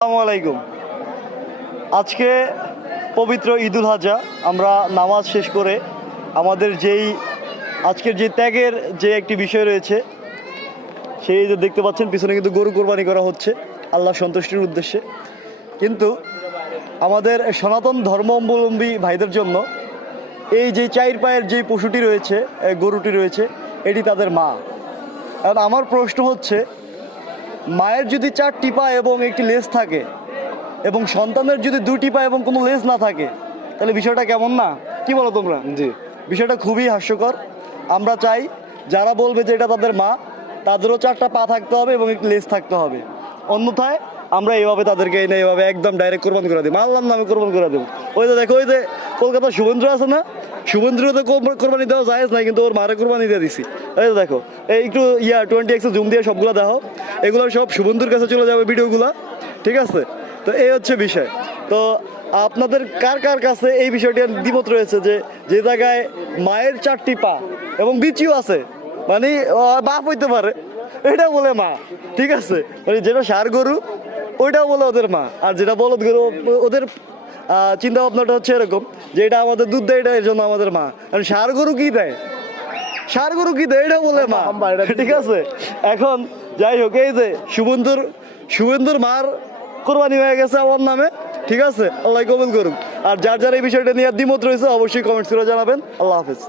আসসালামু আলাইকুম। আজকে পবিত্র ঈদুল আজহা। আমরা নামাজ শেষ করে আমাদের আজকের যে ত্যাগের যে একটি বিষয় রয়েছে, সেই যে দেখতে পাচ্ছেন পিছনে কিন্তু গরু কোরবানি করা হচ্ছে আল্লাহ সন্তুষ্টির উদ্দেশ্যে। কিন্তু আমাদের সনাতন ধর্মাবলম্বী ভাইদের জন্য এই যে চার পায়ের যে পশুটি রয়েছে, গরুটি রয়েছে, এটি তাদের মা। আর আমার প্রশ্ন হচ্ছে, মায়ের যদি 4টি পা এবং একটি লেজ থাকে এবং সন্তানের যদি 2টি পা এবং কোনো লেজ না থাকে, তাহলে বিষয়টা কেমন না? কি বলো তোমরা? জি, বিষয়টা খুবই হাস্যকর। আমরা চাই যারা বলবে যে এটা তাদের মা, তাদেরও 4টা পা থাকতে হবে এবং একটি লেজ থাকতে হবে। অন্যথায় আমরা এইভাবে তাদেরকে এনে এইভাবে একদম ডাইরেক্ট কোরবান করে দিই, আল্লাহর নামে কোরবান করে দেবো। ওই যে দেখো, ওই যে কলকাতার শুভেন্দ্র আছে না, শুভেন্দ্রতে কোরবানি দেওয়া যায় নাই, কিন্তু ওর মারে কোরবানি দিয়ে দিছি। এই যে দেখো, এই একটু 20x জুম দিয়ে সবগুলো দেখো, এগুলো সব শুভেন্দ্রর কাছে চলে যাবে ভিডিওগুলো, ঠিক আছে? তো এই হচ্ছে বিষয়। তো আপনাদের কার কার কাছে এই বিষয়টি দ্বিমত রয়েছে যে যে জায়গায় মায়ের 4টি পা এবং বিচিও আছে, মানে বাপ হইতে পারে, এটা বলে মা, ঠিক আছে? মানে যেটা ষাঁড় গরু ওইটাও বলে ওদের মা, আর যেটা বলদ গরু ওদের চিন্তা ভাবনাটা হচ্ছে এরকম যে এটা আমাদের দুধ দেয়, এটা এর জন্য আমাদের মা। আর ষাঁড় গরু কি দেয়, ষাঁড় গরু কি দেয়, এটা বলে মা, ঠিক আছে? এখন যাই হোক, এই যে শুভেন্দুর মার কোরবানি হয়ে গেছে আমার নামে, ঠিক আছে? আল্লাহ কবুল করুক। আর যার যার এই বিষয়টা নিয়ে দ্বিমত রয়েছে অবশ্যই কমেন্টস করে জানাবেন। আল্লাহ হাফেজ।